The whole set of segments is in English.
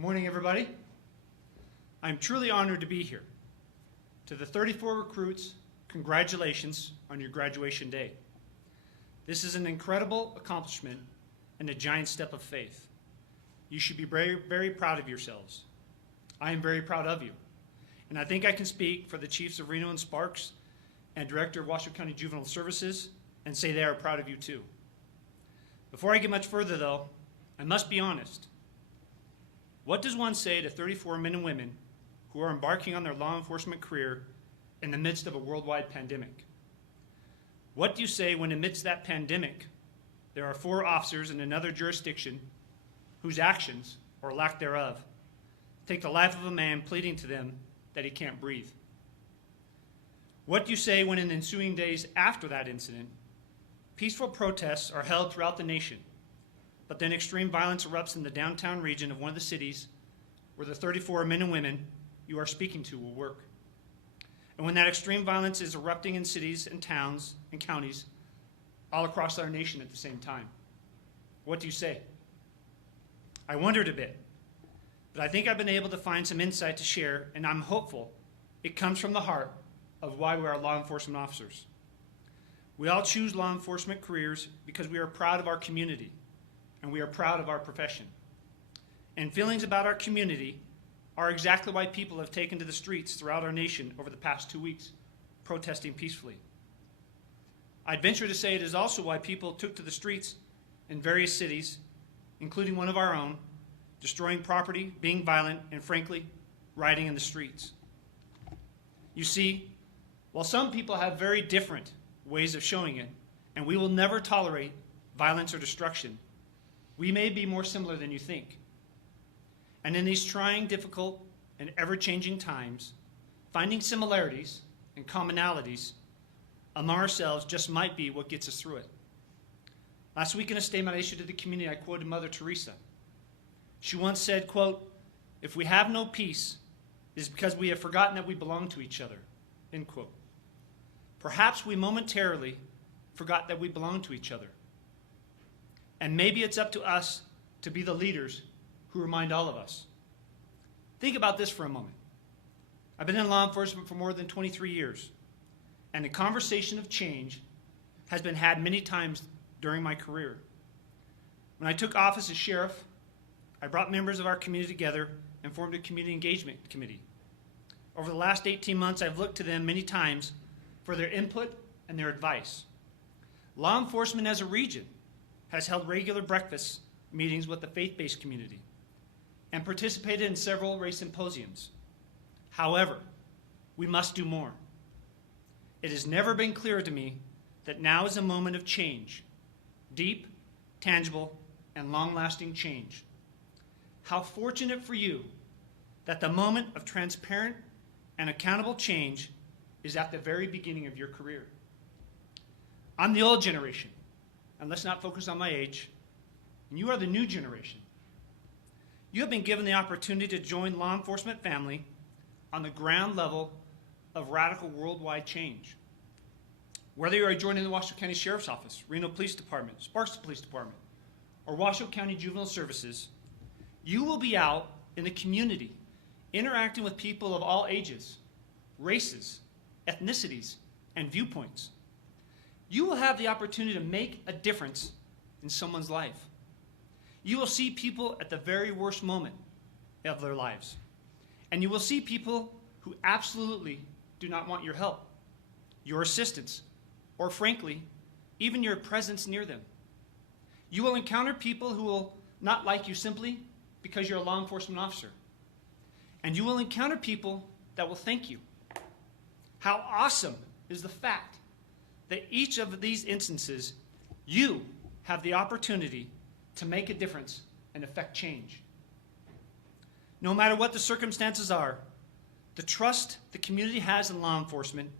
Good morning, everybody. I'm truly honored to be here. To the 34 recruits, congratulations on your graduation day. This is an incredible accomplishment and a giant step of faith. You should be very, very proud of yourselves. I am very proud of you. And I think I can speak for the Chiefs of Reno and Sparks and Director of Washoe County Juvenile Services and say they are proud of you too. Before I get much further though, I must be honest. What does one say to 34 men and women who are embarking on their law enforcement career in the midst of a worldwide pandemic? What do you say when amidst that pandemic, there are 4 officers in another jurisdiction whose actions, or lack thereof, take the life of a man pleading to them that he can't breathe? What do you say when in the ensuing days after that incident, peaceful protests are held throughout the nation, but then extreme violence erupts in the downtown region of one of the cities where the 34 men and women you are speaking to will work? And when that extreme violence is erupting in cities and towns and counties all across our nation at the same time, what do you say? I wondered a bit, but I think I've been able to find some insight to share, and I'm hopeful it comes from the heart of why we are law enforcement officers. We all choose law enforcement careers because we are proud of our community and we are proud of our profession. And feelings about our community are exactly why people have taken to the streets throughout our nation over the past 2 weeks, protesting peacefully. I'd venture to say it is also why people took to the streets in various cities, including one of our own, destroying property, being violent, and frankly, rioting in the streets. You see, while some people have very different ways of showing it, and we will never tolerate violence or destruction, we may be more similar than you think. And in these trying, difficult, and ever-changing times, finding similarities and commonalities among ourselves just might be what gets us through it. Last week in a statement I issued to the community, I quoted Mother Teresa. She once said, quote, "If we have no peace, it is because we have forgotten that we belong to each other," end quote. Perhaps we momentarily forgot that we belong to each other. And maybe it's up to us to be the leaders who remind all of us. Think about this for a moment. I've been in law enforcement for more than 23 years, and the conversation of change has been had many times during my career. When I took office as sheriff, I brought members of our community together and formed a community engagement committee. Over the last 18 months, I've looked to them many times for their input and their advice. Law enforcement as a region has held regular breakfast meetings with the faith-based community and participated in several race symposiums. However, we must do more. It has never been clearer to me that now is a moment of change, deep, tangible, and long-lasting change. How fortunate for you that the moment of transparent and accountable change is at the very beginning of your career. I'm the old generation, and let's not focus on my age, and you are the new generation. You have been given the opportunity to join law enforcement family on the ground level of radical worldwide change. Whether you are joining the Washoe County Sheriff's Office, Reno Police Department, Sparks Police Department, or Washoe County Juvenile Services, you will be out in the community interacting with people of all ages, races, ethnicities, and viewpoints. You will have the opportunity to make a difference in someone's life. You will see people at the very worst moment of their lives. And you will see people who absolutely do not want your help, your assistance, or frankly, even your presence near them. You will encounter people who will not like you simply because you're a law enforcement officer. And you will encounter people that will thank you. How awesome is the fact that each of these instances, you have the opportunity to make a difference and affect change. No matter what the circumstances are, the trust the community has in law enforcement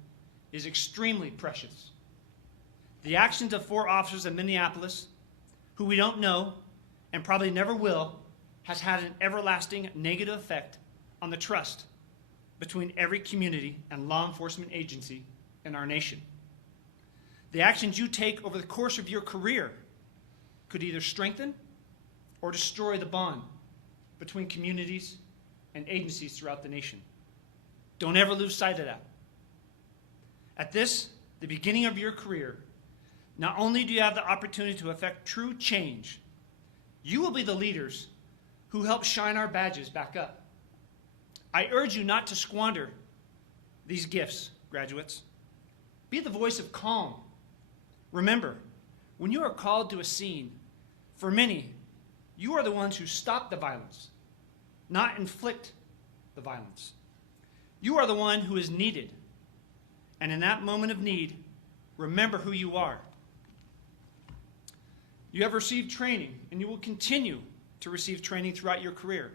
is extremely precious. The actions of 4 officers in Minneapolis, who we don't know and probably never will, has had an everlasting negative effect on the trust between every community and law enforcement agency in our nation. The actions you take over the course of your career could either strengthen or destroy the bond between communities and agencies throughout the nation. Don't ever lose sight of that. At this, the beginning of your career, not only do you have the opportunity to affect true change, you will be the leaders who help shine our badges back up. I urge you not to squander these gifts, graduates. Be the voice of calm. Remember, when you are called to a scene, for many, you are the ones who stop the violence, not inflict the violence. You are the one who is needed. And in that moment of need, remember who you are. You have received training, and you will continue to receive training throughout your career.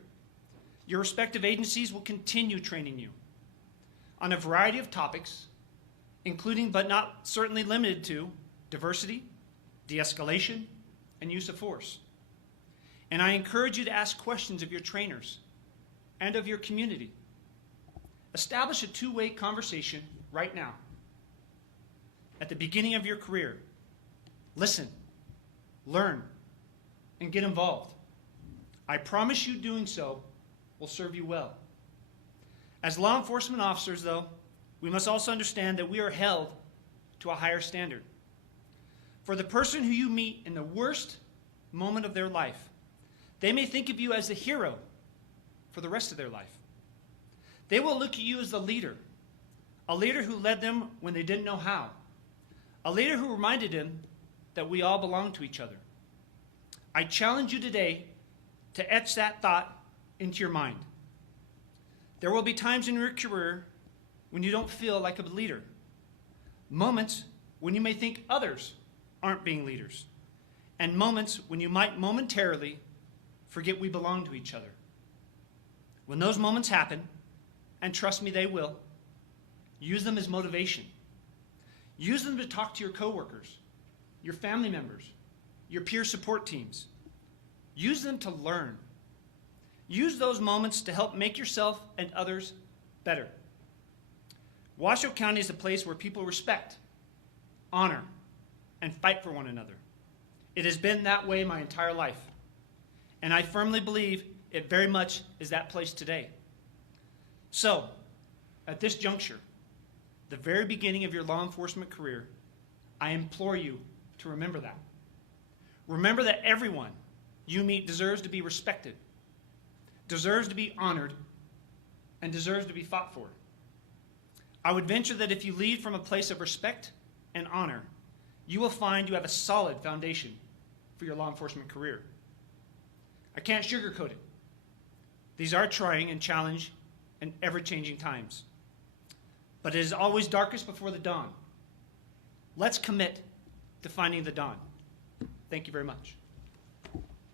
Your respective agencies will continue training you on a variety of topics, including but not certainly limited to diversity, de-escalation, and use of force. And I encourage you to ask questions of your trainers and of your community. Establish a two-way conversation right now. At the beginning of your career, listen, learn, and get involved. I promise you doing so will serve you well. As law enforcement officers, though, we must also understand that we are held to a higher standard. For the person who you meet in the worst moment of their life, they may think of you as the hero for the rest of their life. They will look at you as the leader, a leader who led them when they didn't know how, a leader who reminded them that we all belong to each other. I challenge you today to etch that thought into your mind. There will be times in your career when you don't feel like a leader, moments when you may think others aren't being leaders, and moments when you might momentarily forget we belong to each other. When those moments happen, and trust me, they will, use them as motivation. Use them to talk to your coworkers, your family members, your peer support teams. Use them to learn. Use those moments to help make yourself and others better. Washoe County is a place where people respect, honor, and fight for one another. It has been that way my entire life, and I firmly believe it very much is that place today. So, at this juncture, the very beginning of your law enforcement career, I implore you to remember that. Remember that everyone you meet deserves to be respected, deserves to be honored, and deserves to be fought for. I would venture that if you lead from a place of respect and honor, you will find you have a solid foundation for your law enforcement career. I can't sugarcoat it. These are trying and challenging and ever-changing times. But it is always darkest before the dawn. Let's commit to finding the dawn. Thank you very much.